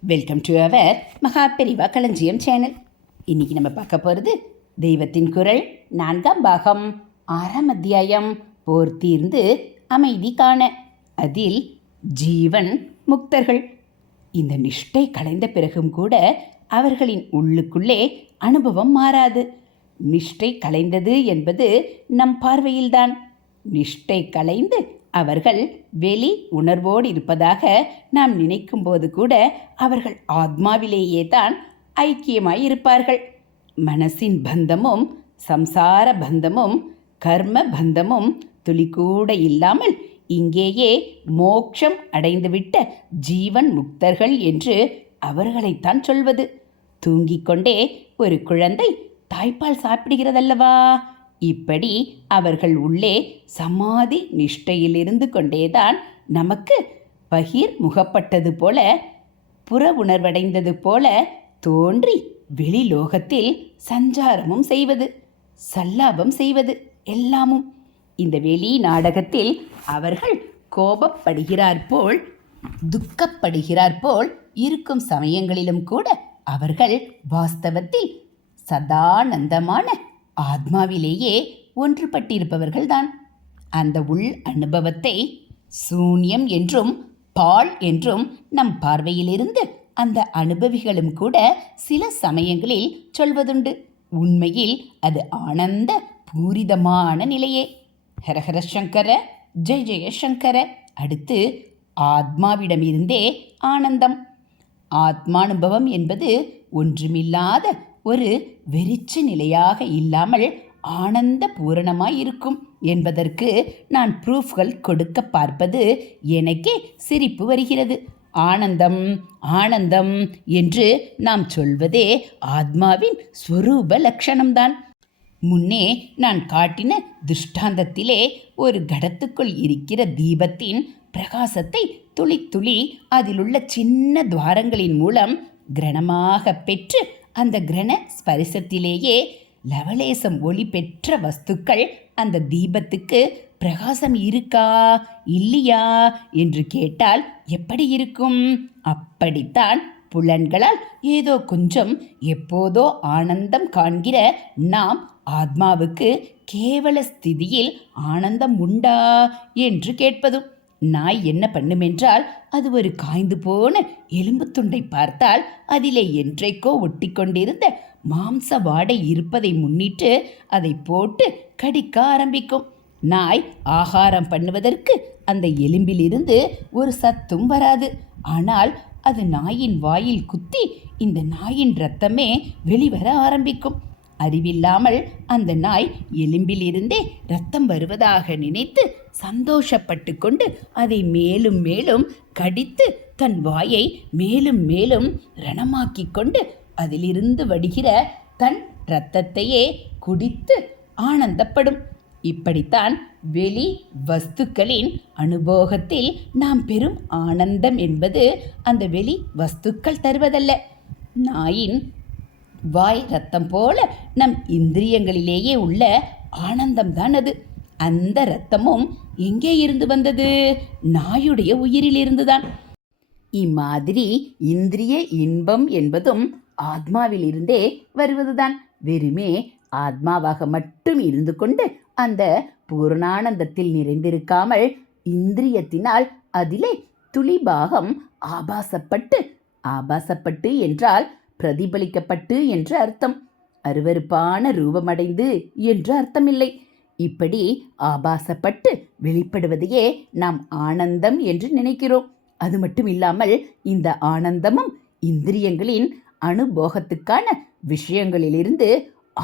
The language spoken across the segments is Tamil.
வெல்கம் டு அவர் மகா பெரிவா களஞ்சியம் சேனல் இன்னைக்கு நம்ம பார்க்க போகிறது தெய்வத்தின் குரல் நான்காம் பாகம். ஆறாம் அத்தியாயம். போர் தீர்ந்து அமைதி காண. அதில் ஜீவன் முக்தர்கள். இந்த நிஷ்டை கலைந்த பிறகும் கூட அவர்களின் உள்ளுக்குள்ளே அனுபவம் மாறாது. நிஷ்டை கலைந்தது என்பது நம் பார்வையில்தான். நிஷ்டை கலைந்து அவர்கள் வெளி உணர்வோடு இருப்பதாக நாம் நினைக்கும்போது கூட அவர்கள் ஆத்மாவிலேயே தான் ஐக்கியமாய் இருப்பார்கள் மனசின் பந்தமும் சம்சார பந்தமும் கர்ம பந்தமும் துளிக்கூட இல்லாமல் இங்கேயே மோட்சம் அடைந்துவிட்ட ஜீவன் முக்தர்கள் என்று அவர்களைத்தான் சொல்வது. தூங்கிக் கொண்டே ஒரு குழந்தை தாய்ப்பால் சாப்பிடுகிறதல்லவா? இப்படி அவர்கள் உள்ளே சமாதி நிஷ்டையிலிருந்து கொண்டேதான் நமக்கு பகிர் முகப்பட்டது போல புற உணர்வடைந்தது போல தோன்றி வெளிலோகத்தில் சஞ்சாரமும் செய்வது சல்லாபம் செய்வது எல்லாமும். இந்த வெளி நாடகத்தில் அவர்கள் கோபப்படுகிறார்போல் துக்கப்படுகிறார்போல் இருக்கும் சமயங்களிலும் கூட அவர்கள் வாஸ்தவத்தில் சதானந்தமான ஆத்மாவிலேயே ஒன்றுபட்டிருப்பவர்கள்தான். அந்த உள் அனுபவத்தை சூன்யம் என்றும் பால் என்றும் நம் பார்வையிலிருந்து அந்த அனுபவிகளும் கூட சில சமயங்களில் சொல்வதுண்டு. உண்மையில் அது ஆனந்த பூரிதமான நிலையே. ஹரஹர சங்கர ஜெய ஜெய சங்கர. அடுத்து ஆத்மாவிடமிருந்தே ஆனந்தம். ஆத்மானுபவம் என்பது ஒன்றுமில்லாத ஒரு வெறிச்சு நிலையாக இல்லாமல் ஆனந்த பூரணமாய் இருக்கும் என்பதற்கு நான் ப்ரூஃப்கள் கொடுக்க பார்ப்பது எனக்கே சிரிப்பு வருகிறது. ஆனந்தம் ஆனந்தம் என்று நாம் சொல்வதே ஆத்மாவின் ஸ்வரூப லட்சணம்தான். முன்னே நான் காட்டின திருஷ்டாந்தத்திலே ஒரு கடத்துக்குள் இருக்கிற தீபத்தின் பிரகாசத்தை துளி துளி அதிலுள்ள சின்ன துவாரங்களின் மூலம் கிரணமாக பெற்று அந்த கிரண ஸ்பரிசத்திலேயே லவலேசம் ஒளி பெற்ற வஸ்துக்கள் அந்த தீபத்துக்கு பிரகாசம் இருக்கா இல்லையா என்று கேட்டால் எப்படி இருக்கும்? அப்படித்தான். புலன்களால் ஏதோ கொஞ்சம் எப்போதோ ஆனந்தம் காண்கிற நாம் ஆத்மாவுக்கு கேவல ஸ்திதியில் ஆனந்தம் உண்டா என்று கேட்பதும் நாய் என்ன பண்ணுமென்றால் அது ஒரு காய்ந்து போன எலும்பு துண்டை பார்த்தால் அதிலே என்றைக்கோ ஒட்டி கொண்டிருந்த மாம்ச வாடை இருப்பதை முன்னிட்டு அதை போட்டு கடிக்க ஆரம்பிக்கும். நாய் ஆகாரம் பண்ணுவதற்கு அந்த எலும்பிலிருந்து ஒரு சத்தும் வராது. ஆனால் அது நாயின் வாயில் குத்தி இந்த நாயின் ரத்தமே வெளிவர ஆரம்பிக்கும். அறிவில்லாமல் அந்த நாய் எலும்பிலிருந்தே ரத்தம் வருவதாக நினைத்து சந்தோஷப்பட்டு கொண்டு அதை மேலும் மேலும் கடித்து தன் வாயை மேலும் மேலும் ரணமாக்கிக் கொண்டு அதிலிருந்து வடிகிற தன் இரத்தத்தையே குடித்து ஆனந்தப்படும். இப்படித்தான் வெளி வஸ்துக்களின் அனுபோகத்தில் நாம் பெறும் ஆனந்தம் என்பது அந்த வெளி வஸ்துக்கள் தருவதல்ல. நாயின் வாய் ரத்தம் போல நம் இந்திரியங்களிலேயே உள்ள ஆனந்தம்தான் அது. அந்த ரத்தமும் எங்கே இருந்து வந்தது? நாயுடைய உயிரிலிருந்துதான். இம்மாதிரி இந்திரிய இன்பம் என்பதும் ஆத்மாவிலிருந்தே வருவதுதான். வெறுமே ஆத்மாவாக மட்டும் இருந்து கொண்டு அந்த பூர்ணானந்தத்தில் நிறைந்திருக்காமல் இந்திரியத்தினால் அதிலே துளிபாகம் ஆபாசப்பட்டு ஆபாசப்பட்டு என்றால் பிரதிபலிக்கப்பட்டு என்று அர்த்தம். அருவருப்பான ரூபமடைந்து என்று அர்த்தமில்லை. இப்படி ஆபாசப்பட்டு வெளிப்படுவதையே நாம் ஆனந்தம் என்று நினைக்கிறோம். அது மட்டும் இல்லாமல் இந்த ஆனந்தமும் இந்திரியங்களின் அனுபோகத்துக்கான விஷயங்களிலிருந்து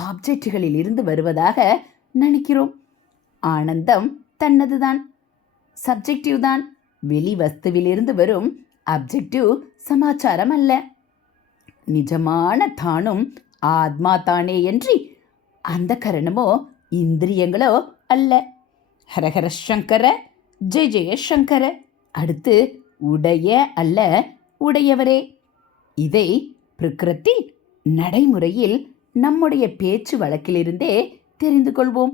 ஆப்ஜெக்டுகளிலிருந்து வருவதாக நினைக்கிறோம். ஆனந்தம் தன்னதுதான் சப்ஜெக்டிவ் தான் வெளி வஸ்துவிலிருந்து வரும் அப்ஜெக்டிவ் சமாச்சாரம் அல்ல. நிஜமான தானும் ஆத்மா தானே என்று அந்த கரணமோ இந்திரியங்களோ அல்ல. ஹரஹர சங்கர ஜெய ஜெய சங்கர. அடுத்து உடைய அல்ல உடையவரே. இதை பிரகிருத்தி நடைமுறையில் நம்முடைய பேச்சு வழக்கிலிருந்தே தெரிந்து கொள்வோம்.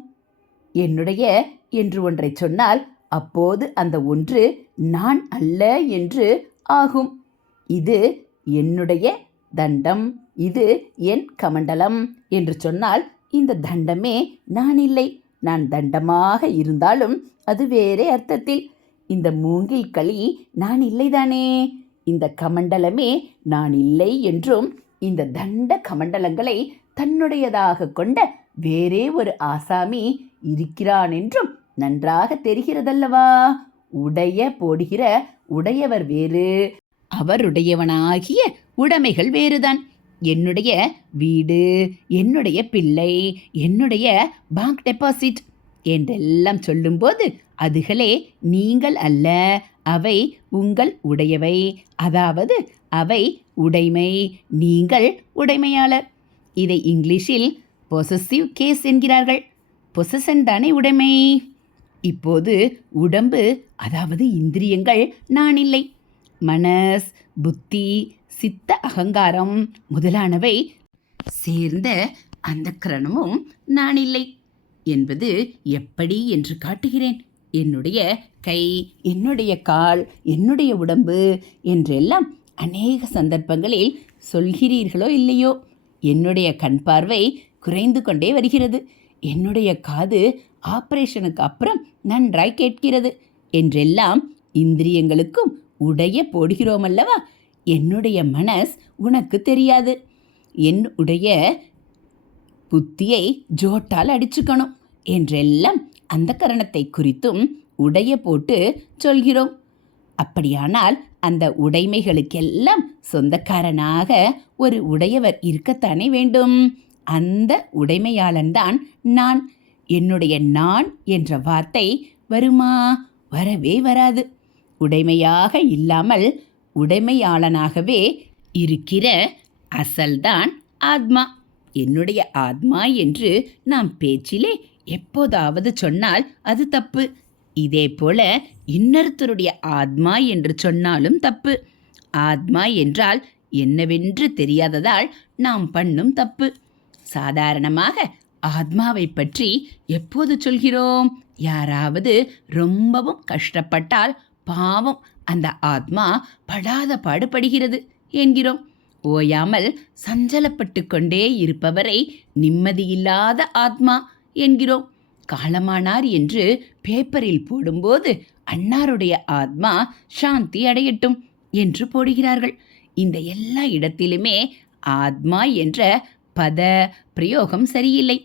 என்னுடைய என்று ஒன்றை சொன்னால் அப்போது அந்த ஒன்று நான் அல்ல என்று ஆகும். இது என்னுடைய தண்டம். இது என் கமண்டலம் என்று சொன்னால் இந்த தண்டமே நான் இல்லை நான் தண்டமாக இருந்தாலும் அது வேறே அர்த்தத்தில். இந்த மூங்கில் களி நான் இல்லைதானே இந்த கமண்டலமே நான் இல்லை என்றும் இந்த தண்ட கமண்டலங்களை தன்னுடையதாக கொண்ட வேறே ஒரு ஆசாமி இருக்கிறான் என்றும் நன்றாக தெரிகிறதல்லவா? உடைய போடுகிற உடையவர் வேறு. அவருடையவனாகிய உடைமைகள் வேறுதான். என்னுடைய வீடு என்னுடைய பிள்ளை என்னுடைய பேங்க் டெபாசிட் என்றெல்லாம் சொல்லும்போது அதுகளே நீங்கள் அல்ல அவை உங்கள் உடையவை. அதாவது அவை உடைமை நீங்கள் உடைமையாளர். இதை இங்கிலீஷில் பொசசிவ் கேஸ் என்கிறார்கள். பொசசன் தானே உடைமை. இப்போது உடம்பு அதாவது இந்திரியங்கள் நான் இல்லை. மனஸ் புத்தி சித்த அகங்காரம் முதலானவை சேர்ந்த அந்த கரணமும் நான் இல்லை என்பது எப்படி என்று காட்டுகிறேன். என்னுடைய கை என்னுடைய கால் என்னுடைய உடம்பு என்றெல்லாம் அநேக சந்தர்ப்பங்களில் சொல்கிறீர்களோ இல்லையோ? என்னுடைய கண் பார்வை குறைந்து கொண்டே வருகிறது. என்னுடைய காது ஆபரேஷனுக்கு அப்புறம் நன்றாய் கேட்கிறது என்றெல்லாம் இந்திரியங்களுக்கும் உடைய போடுகிறோம் அல்லவா என்னுடைய மனஸ் உனக்கு தெரியாது. என்னுடைய புத்தியை ஜோட்டால் அடிச்சுக்கணும் என்றெல்லாம் அந்த கரணத்தை குறித்தும் உடைய போட்டு சொல்கிறோம். அப்படியானால் அந்த உடைமைகளுக்கெல்லாம் சொந்தக்காரனாக ஒரு உடையவர் இருக்கத்தானே வேண்டும்? அந்த உடைமையாளன்தான் நான். என்னுடைய நான் என்ற வார்த்தை வருமா? வரவே வராது. உடைமையாக இல்லாமல் உடைமையாளனாகவே இருக்கிற அசல்தான் ஆத்மா. என்னுடைய ஆத்மா என்று நாம் பேச்சிலே எப்போதாவது சொன்னால் அது தப்பு. இதே போல இன்னொருத்தருடைய ஆத்மா என்று சொன்னாலும் தப்பு. ஆத்மா என்றால் என்னவென்று தெரியாததால் நாம் பண்ணும் தப்பு. சாதாரணமாக ஆத்மாவை பற்றி எப்போது சொல்கிறோம்? யாராவது ரொம்பவும் கஷ்டப்பட்டால் பாவம். அந்த ஆத்மா படாத பாடுபடுகிறது என்கிறோம். ஓயாமல் சஞ்சலப்பட்டு கொண்டே இருப்பவரை நிம்மதியில்லாத ஆத்மா என்கிறோம். காலமானார் என்று பேப்பரில் போடும்போது அன்னாருடைய ஆத்மா சாந்தி அடையட்டும் என்று போடுகிறார்கள். இந்த எல்லா இடத்திலுமே ஆத்மா என்ற பத பிரயோகம் சரியில்லை.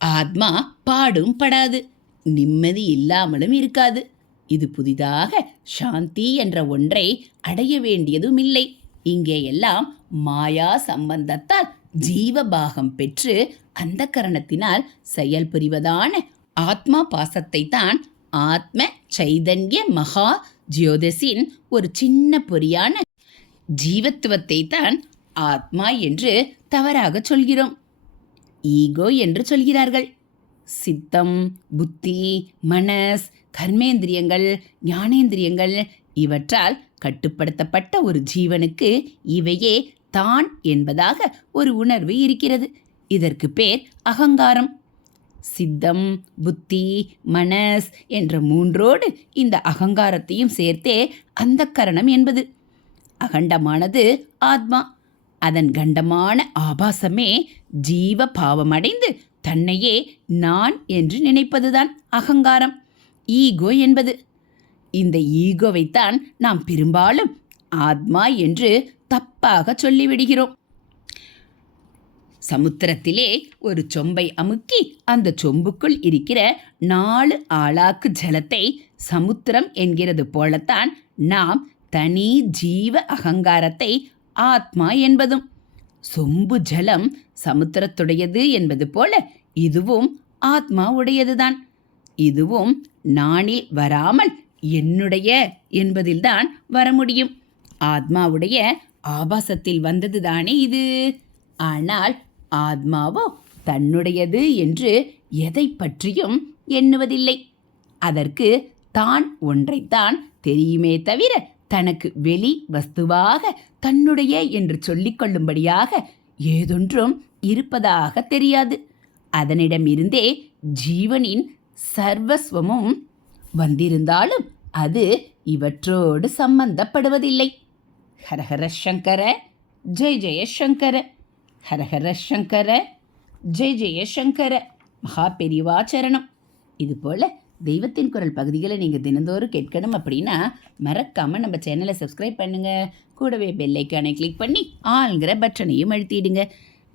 ஆத்மா பாடும் படாது நிம்மதி இல்லாமலும் இருக்காது. இது புதிதாக சாந்தி என்ற ஒன்றை அடைய வேண்டியதும் இல்லை இங்கே எல்லாம் மாயா சம்பந்தத்தால் ஜீவபாகம் பெற்று அந்த கரணத்தினால் செயல் புரிவதான ஆத்மா பாசத்தை தான் ஆத்ம சைதன்ய மகா ஜியோதசின் ஒரு சின்ன பொறியான ஜீவத்துவத்தை தான் ஆத்மா என்று தவறாக சொல்கிறோம். ஈகோ என்று சொல்கிறார்கள். சித்தம் புத்தி மனஸ் கர்மேந்திரியங்கள் ஞானேந்திரியங்கள் இவற்றால் கட்டுப்படுத்தப்பட்ட ஒரு ஜீவனுக்கு இவையே தான் என்பதாக ஒரு உணர்வு இருக்கிறது. இதற்கு பேர் அகங்காரம். சித்தம் புத்தி மனஸ் என்ற மூன்றோடு இந்த அகங்காரத்தையும் சேர்த்தே அந்த கரணம் என்பது. அகண்டமானது ஆத்மா. அதன் கண்டமான ஆபாசமே ஜீவ பாவமடைந்து தன்னையே நான் என்று நினைப்பதுதான் அகங்காரம். ஈகோ என்பது. இந்த ஈகோவைத்தான் நாம் பெரும்பாலும் ஆத்மா என்று தப்பாக சொல்லிவிடுகிறோம். சமுத்திரத்திலே ஒரு சொம்பை அமுக்கி அந்த சொம்புக்குள் இருக்கிற நாலு ஆளாக்கு ஜலத்தை சமுத்திரம் என்கிறது போலத்தான் நாம் தனி ஜீவ அகங்காரத்தை ஆத்மா என்பதும். சொம்பு ஜலம் சமுத்திரத்துடையது என்பது போல இதுவும் ஆத்மா உடையதுதான் இதுவும் நானில் வராமல் என்னுடைய என்பதில்தான் வர முடியும் ஆத்மாவுடைய ஆபாசத்தில் வந்ததுதானே இது? ஆனால் ஆத்மாவோ தன்னுடையது என்று எதை பற்றியும் எண்ணுவதில்லை. அதற்கு தான் ஒன்றைத்தான் தெரியுமே தவிர தனக்கு வெளி வஸ்துவாக தன்னுடைய என்று சொல்லிக்கொள்ளும்படியாக ஏதொன்றும் இருப்பதாக தெரியாது. அதனிடமிருந்தே ஜீவனின் சர்வஸ்வமும் வந்திருந்தாலும் அது இவற்றோடு சம்பந்தப்படுவதில்லை. ஹரஹர சங்கர ஜெய் ஜெயசங்கர ஹரஹர சங்கர ஜெய் ஜெய சங்கர. மகா பெரிவாச்சரணம் இதுபோல் தெய்வத்தின் குரல் பகுதிகளை நீங்கள் தினந்தோறும் கேட்கணும் அப்படின்னா மறக்காமல் நம்ம சேனலை சப்ஸ்கிரைப் பண்ணுங்கள் கூடவே பெல்லைக்கானை கிளிக் பண்ணி ஆளுங்கிற பட்டனையும் அழுத்திடுங்க.